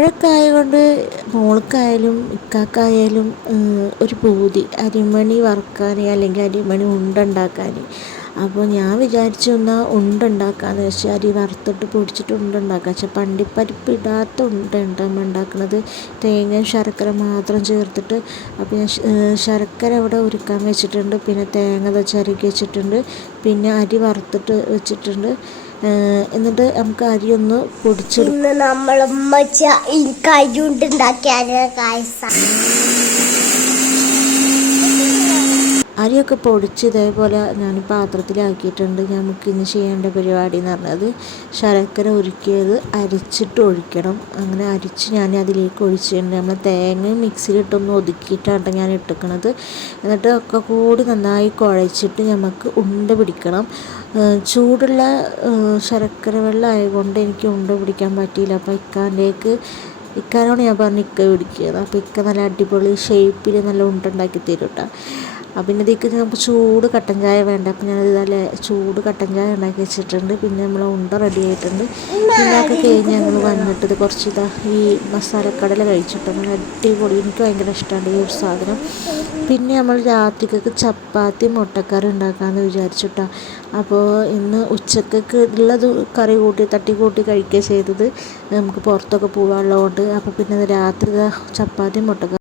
മഴയൊക്കെ ആയതുകൊണ്ട് മോൾക്കായാലും ഇക്കാക്കായാലും ഒരു പൂതി അരിമണി വറുക്കാൻ അല്ലെങ്കിൽ അരിമണി ഉണ്ട ഉണ്ടാക്കാൻ. അപ്പോൾ ഞാൻ വിചാരിച്ചു എന്നാൽ ഉണ്ട ഉണ്ടാക്കാമെന്ന് വെച്ചാൽ അരി വറുത്തിട്ട് പൊടിച്ചിട്ട് ഉണ്ട ഉണ്ടാക്കാം. പക്ഷേ പണ്ടിപ്പരിപ്പ് ഇടാത്ത ഉണ്ടയുണ്ട് നമ്മൾ ഉണ്ടാക്കുന്നത്, തേങ്ങയും ശർക്കര മാത്രം ചേർത്തിട്ട്. അപ്പോൾ ഞാൻ ശർക്കര ഇവിടെ ഉരുക്കാൻ വെച്ചിട്ടുണ്ട്, പിന്നെ തേങ്ങ ചിരകി വെച്ചിട്ടുണ്ട്, പിന്നെ അരി വറുത്തിട്ട് വെച്ചിട്ടുണ്ട്. എന്നിട്ട് നമുക്ക് അരി ഒന്ന് പൊടിച്ചെടുക്കും. അരിയൊക്കെ പൊടിച്ച് ഇതേപോലെ ഞാൻ പാത്രത്തിലാക്കിയിട്ടുണ്ട്. നമുക്ക് ഇന്ന് ചെയ്യേണ്ട പരിപാടി എന്ന് പറഞ്ഞത് ശർക്കര ഉരുക്കിയത് അരിച്ചിട്ട് ഒഴിക്കണം. അങ്ങനെ അരിച്ച് ഞാൻ അതിലേക്ക് ഒഴിച്ചിട്ടുണ്ട്. നമ്മൾ തേങ്ങ മിക്സിയിലിട്ടൊന്ന് ഒതുക്കിയിട്ടാണ് ഞാൻ ഇട്ടിക്കണത്. എന്നിട്ട് ഒക്കെ കൂടി നന്നായി കുഴച്ചിട്ട് നമുക്ക് ഉണ്ട പിടിക്കണം. ചൂടുള്ള ശർക്കര വെള്ളം ആയതുകൊണ്ട് എനിക്ക് ഉണ്ട പിടിക്കാൻ പറ്റിയില്ല. അപ്പോൾ ഇക്കാനോട് ഞാൻ പറഞ്ഞ് ഇക്ക പിടിക്കുകയാണ്. അപ്പോൾ ഇക്ക നല്ല അടിപൊളി ഷേപ്പിൽ നല്ല ഉണ്ട ഉണ്ടാക്കി തരും കേട്ടോ. പിന്നെ ഇതിലേക്ക് നമുക്ക് ചൂട് കട്ടൻ ചായ വേണ്ട. അപ്പം ഞാനത് നല്ല ചൂട് കട്ടൻ ചായ ഉണ്ടാക്കി വെച്ചിട്ടുണ്ട്. പിന്നെ നമ്മൾ ഉണ്ട റെഡി ആയിട്ടുണ്ട്. പിന്നെ ഒക്കെ കഴിഞ്ഞ് ഞങ്ങൾ വന്നിട്ട് ഇത് കുറച്ച് ഈ മസാലക്കടല കഴിച്ചിട്ട് നല്ല അടിപൊളി, എനിക്ക് ഭയങ്കര ഇഷ്ടമാണ് ഈ ഒരു സാധനം. പിന്നെ നമ്മൾ രാത്രിക്കൊക്കെ ചപ്പാത്തി മുട്ടക്കറി ഉണ്ടാക്കാമെന്ന് വിചാരിച്ചിട്ടാ. അപ്പോൾ ഇന്ന് ഉച്ചക്കൊക്കെ ഉള്ളത് കറി തട്ടിക്കൂട്ടി കഴിക്കുക ചെയ്തത്. നമുക്ക് പുറത്തൊക്കെ പോകാനുള്ളതുകൊണ്ട്. അപ്പോൾ പിന്നെ രാത്രി ചപ്പാത്തി മുട്ടക്കറി